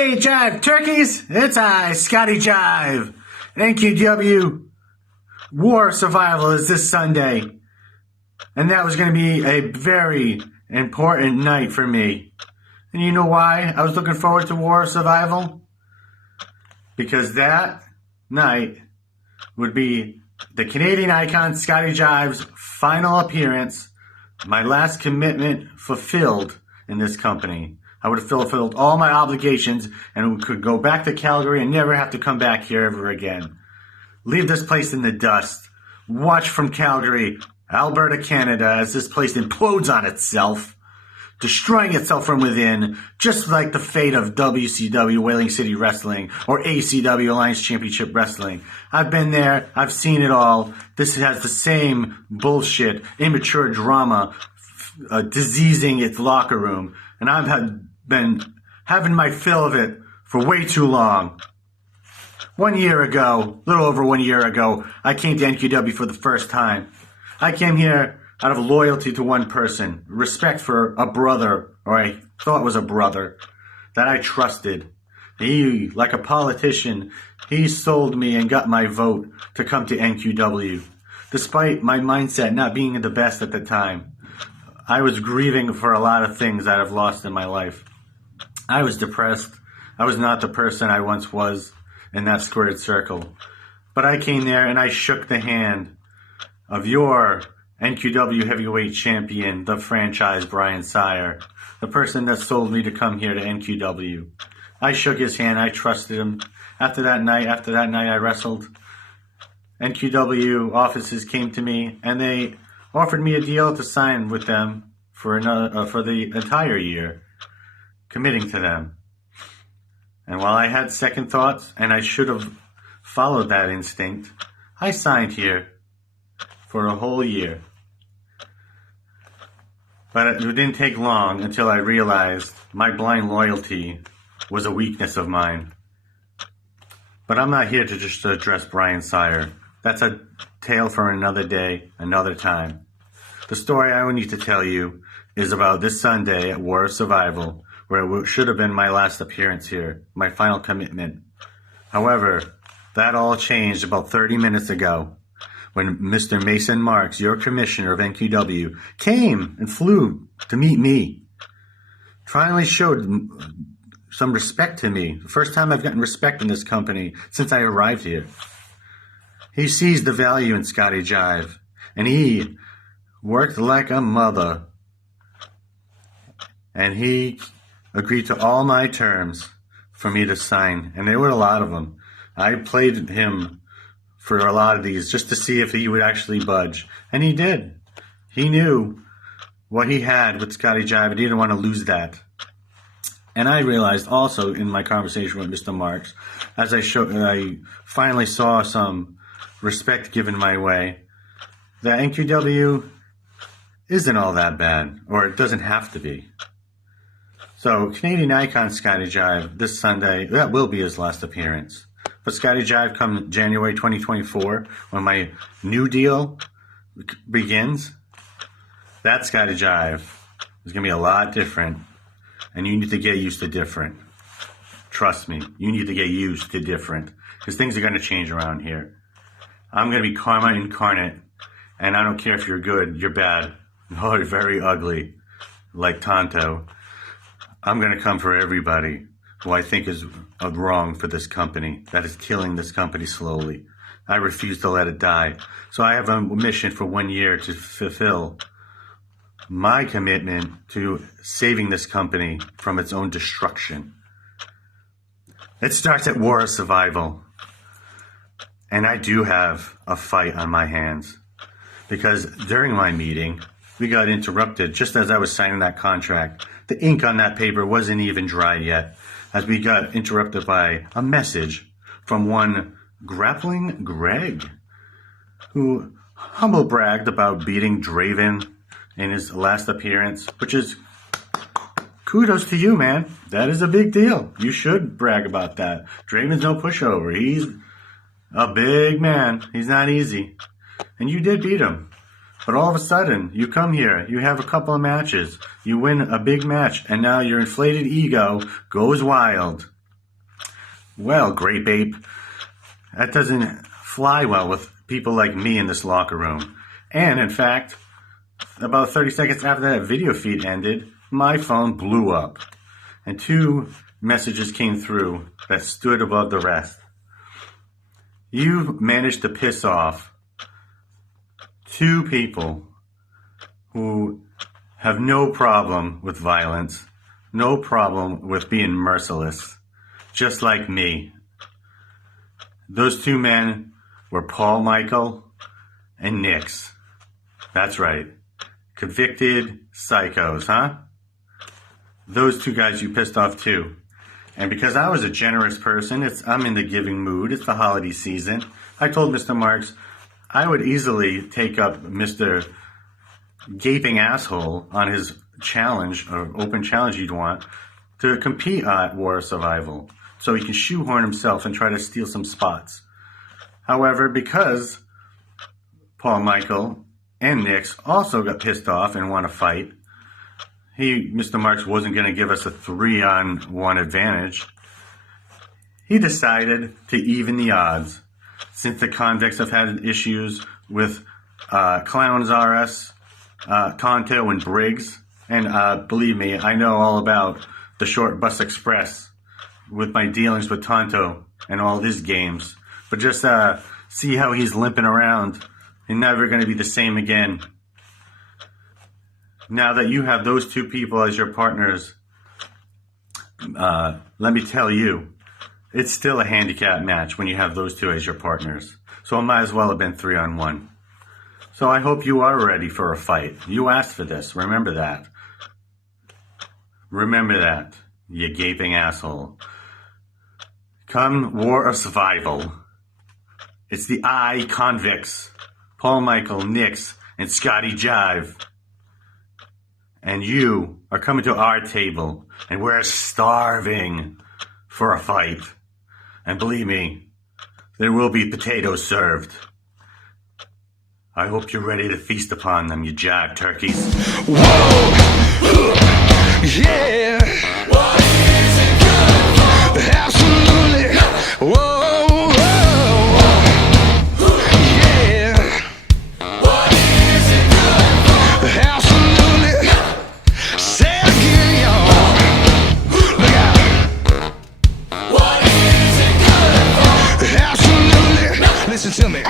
Hey, Jive Turkeys! It's I, Scotty Jive. NQW War Survival is this Sunday. And that was going to be a very important night for me. And you know why I was looking forward to War Survival? Because that night would be the Canadian icon Scotty Jive's final appearance, my last commitment fulfilled in this company. I would have fulfilled all my obligations and could go back to Calgary and never have to come back here ever again. Leave this place in the dust. Watch from Calgary, Alberta, Canada, as this place implodes on itself, destroying itself from within, just like the fate of WCW, Whaling City Wrestling, or ACW, Alliance Championship Wrestling. I've been there. I've seen it all. This has the same bullshit, immature drama, diseasing its locker room. And I've been having my fill of it for way too long. 1 year ago, a little over 1 year ago, I came to NQW for the first time. I came here out of loyalty to one person, respect for a brother, or I thought was a brother, that I trusted. He, like a politician, he sold me and got my vote to come to NQW. Despite my mindset not being the best at the time, I was grieving for a lot of things that I've lost in my life. I was depressed. I was not the person I once was in that squared circle. But I came there and I shook the hand of your NQW heavyweight champion, the franchise Brian Sire, the person that sold me to come here to NQW. I shook his hand. I trusted him. After that night I wrestled. NQW offices came to me and they offered me a deal to sign with them for the entire year, committing to them. And while I had second thoughts, and I should have followed that instinct, I signed here for a whole year. But it didn't take long until I realized my blind loyalty was a weakness of mine. But I'm not here to just address Brian Sire. That's a tale for another day, another time. The story I need to tell you is about this Sunday at War of Survival, where it should have been my last appearance here, my final commitment. However, that all changed about 30 minutes ago when Mr. Mason Marks, your commissioner of NQW, came and flew to meet me. Finally showed some respect to me. The first time I've gotten respect in this company since I arrived here. He sees the value in Scotty Jive, and he worked like a mother. And he agreed to all my terms for me to sign, and there were a lot of them. I played him for a lot of these just to see if he would actually budge, and he did. He knew what he had with Scotty Jive, and he didn't want to lose that. And I realized also in my conversation with Mr. Marks, as I finally saw some respect given my way, that NQW isn't all that bad, or it doesn't have to be. So, Canadian icon Scotty Jive, this Sunday, that will be his last appearance. But Scotty Jive come January 2024, when my new deal begins, that Scotty Jive is going to be a lot different. And you need to get used to different. Trust me, you need to get used to different. Because things are going to change around here. I'm going to be karma incarnate. And I don't care if you're good, you're bad, or you're very ugly, like Tonto. I'm going to come for everybody who I think is wrong for this company, that is killing this company slowly. I refuse to let it die. So I have a mission for 1 year to fulfill my commitment to saving this company from its own destruction. It starts at War of Survival. And I do have a fight on my hands. Because during my meeting, we got interrupted just as I was signing that contract. The ink on that paper wasn't even dry yet, as we got interrupted by a message from one Grapplin Greg, who humble bragged about beating Draven in his last appearance, which is kudos to you, man. That is a big deal. You should brag about that. Draven's no pushover. He's a big man. He's not easy. And you did beat him. But all of a sudden, you come here, you have a couple of matches, you win a big match, and now your inflated ego goes wild. Well, Grape Ape, that doesn't fly well with people like me in this locker room. And in fact, about 30 seconds after that video feed ended, my phone blew up. And 2 messages came through that stood above the rest. You managed to piss off 2 people who have no problem with violence, no problem with being merciless, just like me. Those 2 men were Paul Michael and Nix. That's right. Convicted psychos, huh? Those 2 guys you pissed off too. And because I was a generous person, I'm in the giving mood. It's the holiday season. I told Mr. Marks I would easily take up Mr. Gaping Asshole on his challenge, or open challenge he'd want, to compete at War of Survival, so he can shoehorn himself and try to steal some spots. However, because Paul Michael and Nix also got pissed off and want to fight, Mr. Marks wasn't going to give us a 3-on-1 advantage. He decided to even the odds. Since the convicts have had issues with Clowns RS, Tonto, and Briggs, and believe me, I know all about the Short Bus Express with my dealings with Tonto and all his games. But just see how he's limping around. He's never going to be the same again. Now that you have those 2 people as your partners, let me tell you, it's still a handicap match when you have those 2 as your partners. So it might as well have been 3-on-1. So I hope you are ready for a fight. You asked for this. Remember that. Remember that, you gaping asshole. Come War of Survival. It's the convicts, Paul Michael, Nix, and Scotty Jive. And you are coming to our table, and we're starving for a fight. And believe me, there will be potatoes served. I hope you're ready to feast upon them, you jive turkeys. Whoa! Yeah! What is it good for? Absolutely! Whoa! Whoa! Yeah! What is it good for? Absolutely! Say it again, y'all! Look out! What is it good for? Absolutely! Listen to me.